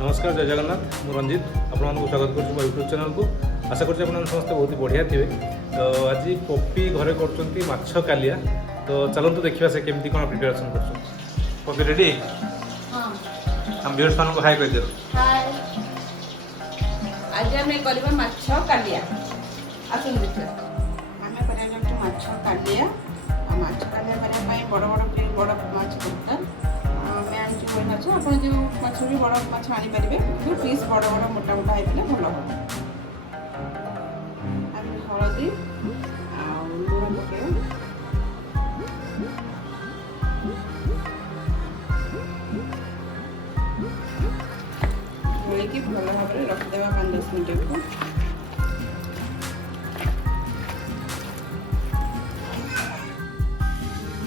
नमस्कार जय जगन्नाथ मु रंजित आपको स्वागत करुँ मो यूट्यूब चैनल को। आशा करते समस्त बहुत बढ़िया थे। तो आज पप्पी घरे कर माछ कालिया। तो चलतु देखा से केमती कौन प्रिपेरेसन कर। पप्पी रेडी हम व्यूअर्स मान को हाई कर दियो। आज आम करवा माछ कालिया। आसन देखिए आम कर माछ कालिया। माछ कालिया करने बड़ बड़ बड़ माछ दरकार। आम आनी कोई माछ आप जो माछ भी बड़ माछ आनीपारे कि पीस बड़ बड़ मोटा मोटा होते भल हम। हलदी लुण पकड़ गोल भल भाव में रखिदे 5-10 मिनट को।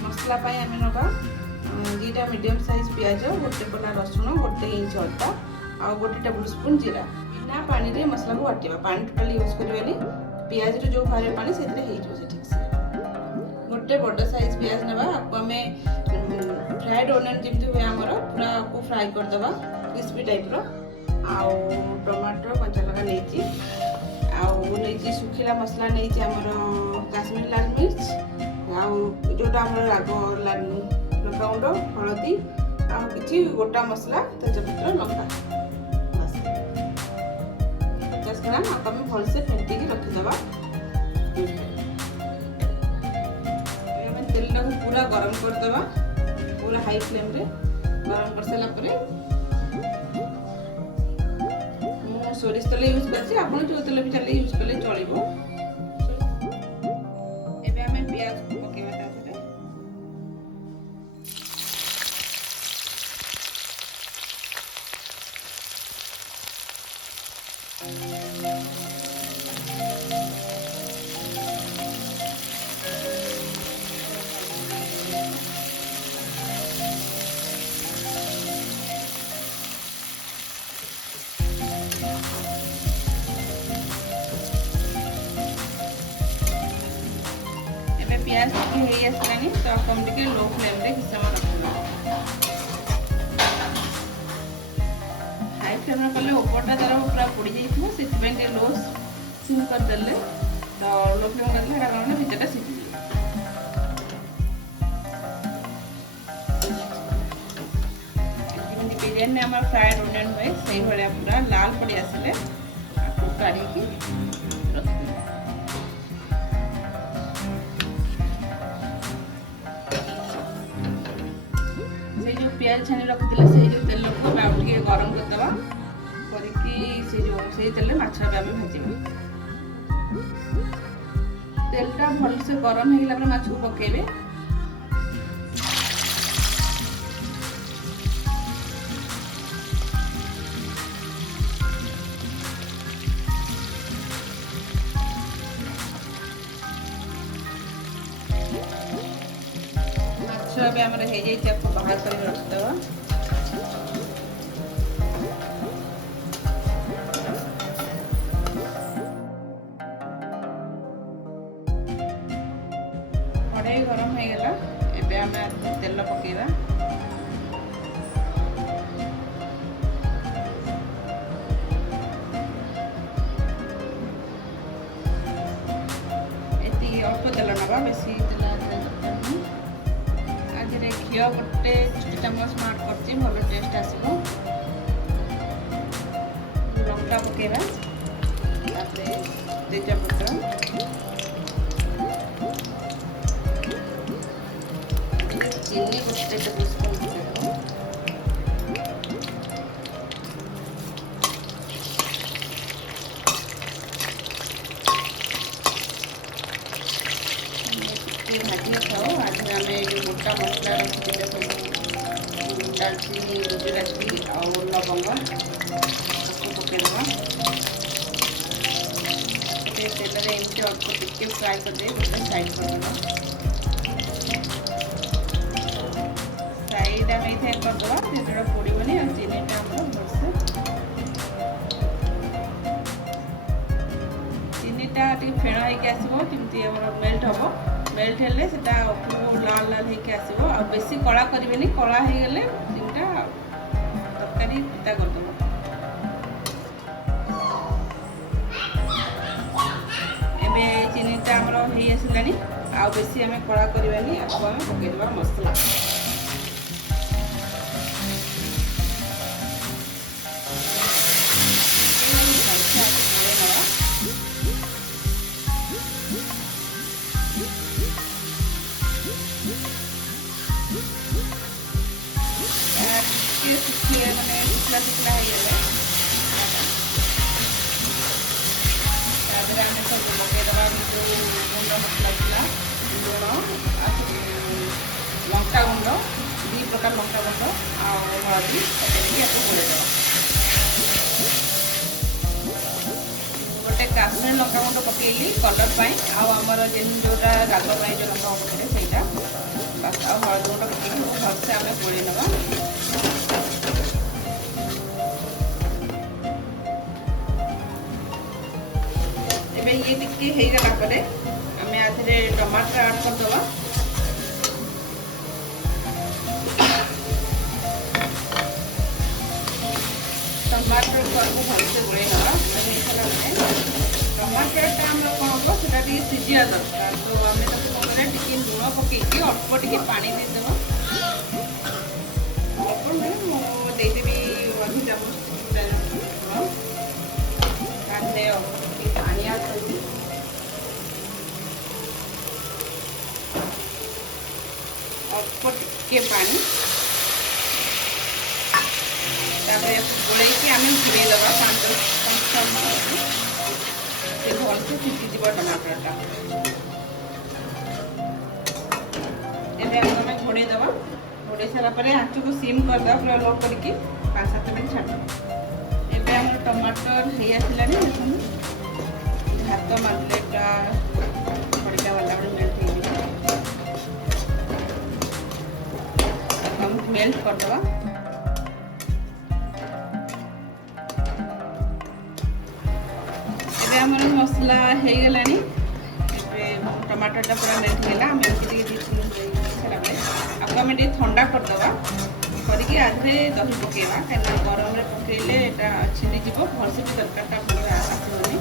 मसला आम नवा 2टा मीडियम साइज प्याज, 1 पला रसुण, 1 इंच अदा और 1 टेबल स्पून जीरा। बिना पानी रे मसला को बाटिबा। पानी टोटल यूज करवानी। प्याज रो जो बाहर पानी से ठीक से 1 बड़ साइज प्याज नवा। आपको आम फ्राइड ओनियन जमी हुए आमर पूरा को फ्राए करदे क्रिस्पी टाइप रो। आउ टमाटर कंचा लगा नहीं सुखिला मसला नहीं आमर काश्मीर लाल मिर्च जोटा आम राग लंका गुंड हलदी कि गोटा मसला तेजपत्र लंका बस 50 ग्राम आपको आम भलसे फेंटिकी रखिदे। तेल को पूरा गरम करदे पूरा हाई फ्लेम रे गरम कर सारा सोरिष तेल यूज कर आप जो तेल भी चले यूज कले चलो। एबे हमें प्याज को पकेवा ताथे प्याज टी आसलानी। तो आपको लो फ्लेम रे किस समय रखना। हाई फ्लेम कले उपरटा तार पूरा पोड़ी जाइए से लो सिम करदे। तो लो फ्लेम कर भितरटा सीझी बिरयानी आम फ्राइड ओनियन हुए से भाया पूरा लाल पड़ी आसिले आपको काढ़ी प्याज छानी रखी से जो तेल को गरम करदे करके तेल माछ भाजी तेलटा भल से गरम हो माछ को पकेबे। माछ आम आपको बाहर कर रखिदे। कढ़ाई गरम हो गला। एबे आम तेल पकेवा। एती अल्प तेल नवा बेसी तेल घी गोटे छोटी चामच मार्क कर भल टेस्ट आसो। लंका पकेवा तेजपत्र चीनी 1 टेबल स्पून भाजी खाओ। आज आम जो गोटा मसला रखी दालचीनी गुजराती और लवंग पकईदे तेल एमती अल्प टिके फ्राए करदे गोटे साइड करदे। साइड आम ये करदे जो पोड़बनी और चीनीटा भलसे चीनीटा फेण होमती मेल्ट हम मेल्ट हेले सेटा लाल लाल होके आसो। आ बेसी कड़ा करेंगे कला हो गले चिंटा तरकारी पिता करदेव। ଏଇଟା ଆମର ହେଇ ଆସିଲାଣି। ଆଉ ବେଶୀ ଆମେ କଡ଼ା କରିବାନି, ଆକୁ ଆମେ ପକେଇଦେବା ମସଲା। ଶୁଖିଲେ ମାନେ ଶୁଖିଲା ଶୁଖିଲା ହେଇଗଲେ ତା ଦେହରେ ଆମେ ସବୁ ପକେଇଦେବା ଯେଉଁ ଗୁଣ୍ଡ ମସଲା ଥିଲା, ଲୁଣ, ଲଙ୍କାଗୁଣ୍ଡ, 2 ପ୍ରକାର ଲଙ୍କାଗୁଣ୍ଡ ଆଉ ହଳଦୀ ପକେଇକି ଆକୁ ଗୋଳେଇଦେବା। ଗୋଟେ କାଶ୍ମୀର ଲଙ୍କାଗୁଣ୍ଡ ପକେଇଲି କଲର୍ ପାଇଁ, ଆଉ ଆମର ଯେଉଁଟା ରାଗ ପାଇଁ ଯେଉଁ ଲଙ୍କା ପକେଇଲେ ସେଇଟା ବାସ୍, ଆଉ ହଳଦୀ ଗୁଣ୍ଡ ପକେଇକି ଭଲସେ ଆମେ ଗୋଳେଇ ନେବା। ଏବେ ଇଏ ଟିକେ ହେଇଗଲା ପରେ ଆମେ ଆଧିରେ ଟମାଟର ଆଡ୍ କରିଦେବା। ଟମାଟରକୁ ଆକୁ ଭଲସେ ଗୋଳେଇ ନେବା। ହେଇସାରିଲା ପରେ ଟମାଟରଟା ଆମର କ'ଣ ହେବ, ସେଟା ଟିକେ ସିଝିବା ଦରକାର। ତ ଆମେ ତାକୁ କ'ଣ କରିବା, ଟିକେ ଲୁଣ ପକେଇକି ଅଳ୍ପ ଟିକେ ପାଣି ଦେଇଦେବା। ଅଳ୍ପ ନୁହେଁ, ମୁଁ ଦେଇଦେବି 1 ଚାମଚ ଲୁଣ। ତା ଦେହରେ ଟିକେ ପାଣି ଆଡ୍ କରିବି। ଅଳ୍ପ ଟିକେ ପାଣି, ତାପରେ ଗୋଳେଇକି ଆମେ ଘୋଡ଼େଇ ଦେବା 5 ମିନିଟ୍। ସେ ଭଲସେ ସିଝିଯିବ ଟମାଟରଟା। ଏବେ ଆମେ ଘୋଡ଼େଇ ଦେବା। ଘୋଡ଼େଇ ସାରିଲା ପରେ ଆଞ୍ଚକୁ ସିମ୍ କରିଦେବା, ପୁରା ଲୋ କରିକି 5-7 ମିନିଟ୍ ଛାଡ଼ିଦେବା। ଏବେ ଆମର ଟମାଟର ହେଇ ଆସିଲାଣି। ଦେଖନ୍ତୁ ହାତ ମାରିଲେ ପୁରା ଖଡ଼ିକା ବାଲା ଭଳି ମେଲ୍ଟ ହେଇଯିବ। ଆମେ ମେଲ୍ଟ କରିଦେବା। ଏବେ ଆମର ମସଲା ହେଇଗଲାଣି। ଏବେ ଟମାଟରଟା ପୁରା ମେଲ୍ଟ ହେଇଗଲା। ଆମେ ଟିକେ ସାରିଲା ପରେ ଆକୁ ଆମେ ଟିକେ ଥଣ୍ଡା କରିଦେବା। କରିକି ଆଧିରେ ଦହି ପକେଇବା, କାହିଁକିନା ଗରମରେ ପକେଇଲେ ଏଇଟା ଛିଡ଼ିଯିବ, ଭଲସେ ବି ତରକାରୀଟା ଭଲ ଆସିବନି।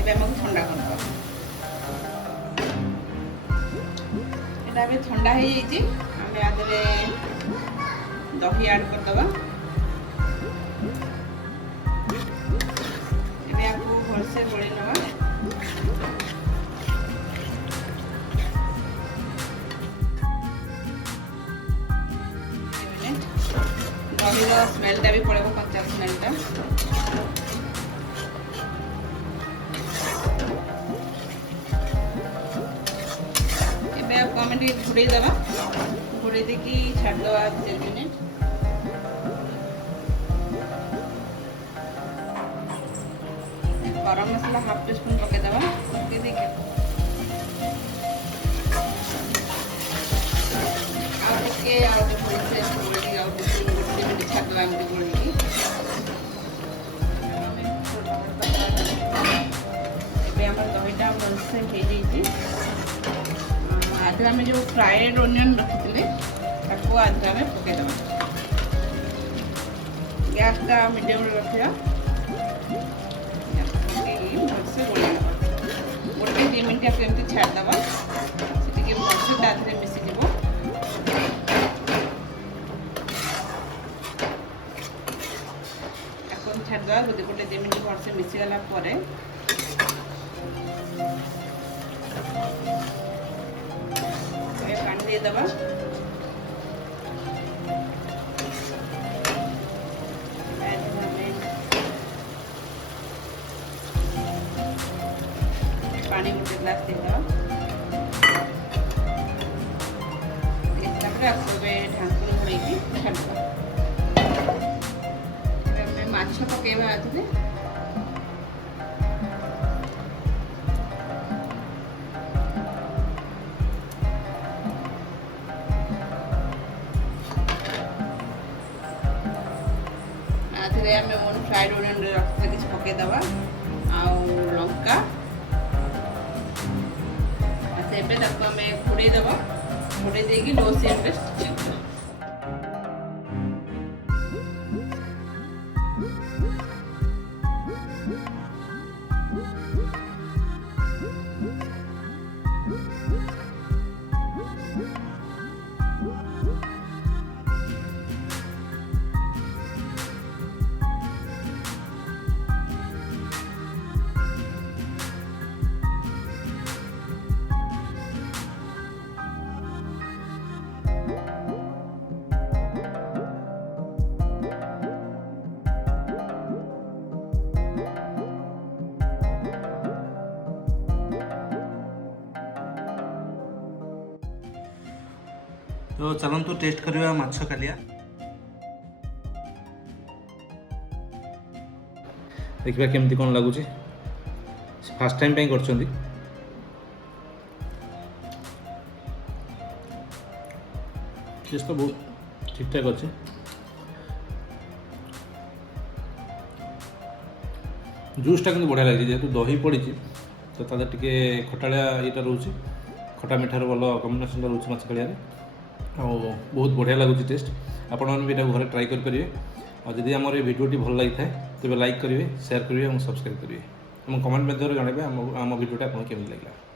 ଏବେ ଆମକୁ ଥଣ୍ଡା କରିଦେବା। ଏଇଟା ଏବେ ଥଣ୍ଡା ହେଇଯାଇଛି। ଆମେ ଆଧିରେ ଦହି ଆଡ୍ କରିଦେବା। ଏବେ ଆକୁ ଭଲସେ ଗୋଳେଇ ନେବା। ଦହିର ସ୍ମେଲ୍ଟା ବି ପଳେଇବ, କଞ୍ଚା ସ୍ମେଲ୍ଟା। ଏବେ ଆକୁ ଆମେ ଟିକେ ଘୋଡ଼େଇ ଦେବା। ଘୋଡ଼େଇ ଦେଇକି ଛାଡ଼ିଦେବା 2 ମିନିଟ୍। ଗରମ ମସଲା 1/2 ଟିସ୍ପୁନ୍ ପକେଇଦେବା। ପକେଇ ଦେଇକି ଆଉ ଟିକେ ଭଲସେ ଗୋଳେଇକି ଆଉ 1 ମିନିଟ୍ ଛାଡ଼ିଦେବା। ଏମିତି ଗୋଳେଇକି ଏବେ ଆମର ଦହିଟା ଭଲସେ ହେଇଯାଇଛି। ଆଧିରେ ଆମେ ଯେଉଁ ଫ୍ରାଏଡ୍ ଅନିଅନ୍ ରଖିଥିଲେ ତାକୁ ଆଧିରେ ଆମେ ପକେଇଦେବା। ଗ୍ୟାସ୍ଟା ମିଡ଼ିୟମ୍ରେ ରଖିବା। ଭଲସେ ଗୋଳେଇ ନେବା। 1-2 ମିନିଟ୍ ଆକୁ ଏମିତି ଛାଡ଼ିଦେବା। ସେ ଟିକେ ଭଲସେ ତା ଦେହରେ ମିଶିଯିବ। ଆକୁ ଛାଡ଼ିଦେବା। ଯଦି 1-2 ମିନିଟ୍ ଭଲସେ ମିଶିଗଲା ପରେ ପାଣି ଦେଇଦେବା। पानी 1 ग्लास ଦେଇଦେବା। ତାପରେ ଆକୁ ଏବେ ଢାଙ୍କୁଣି ଘୋଡ଼େଇକି ଛାଡ଼ିଦେବା। ଏବେ ମାଛ ପକେଇବା ଆଧିରେ। आधिरे आम फ्राइड ओनियन रखते किसी पकईदबा लंका ଏବେ ତାକୁ ଆମେ ଘୋଡ଼େଇ ଦେବା। ଘୋଡ଼େଇ ଦେଇକି लो फ्लेम ରେ ଛାଡ଼ିଦେବା। तो चलतु टेस्ट करवा माछ कालिया देखिए केमती कौन लगुच फास्ट टाइम पे करछंदी टेस्ट तो बहुत ठीक ठाक अच्छे जूसटा कि बढ़िया लगे जेहेतु दही पड़ी तो तादर टे खटाड़िया यहाँ रोचे खटा मिठार भल कम्बिनेसन रोचे माछ कालिया बहुत बढ़िया लगुच टेस्ट आपण मैंने भी घरे ट्राई करेंगे और जदि आम भिडियोटी भल लगी था तेज लाइक करेंगे शेयर करेंगे और सब्सक्राइब करेंगे कमेंट मध्य जनइबे आम भिडियोटा आपको केमती लगे।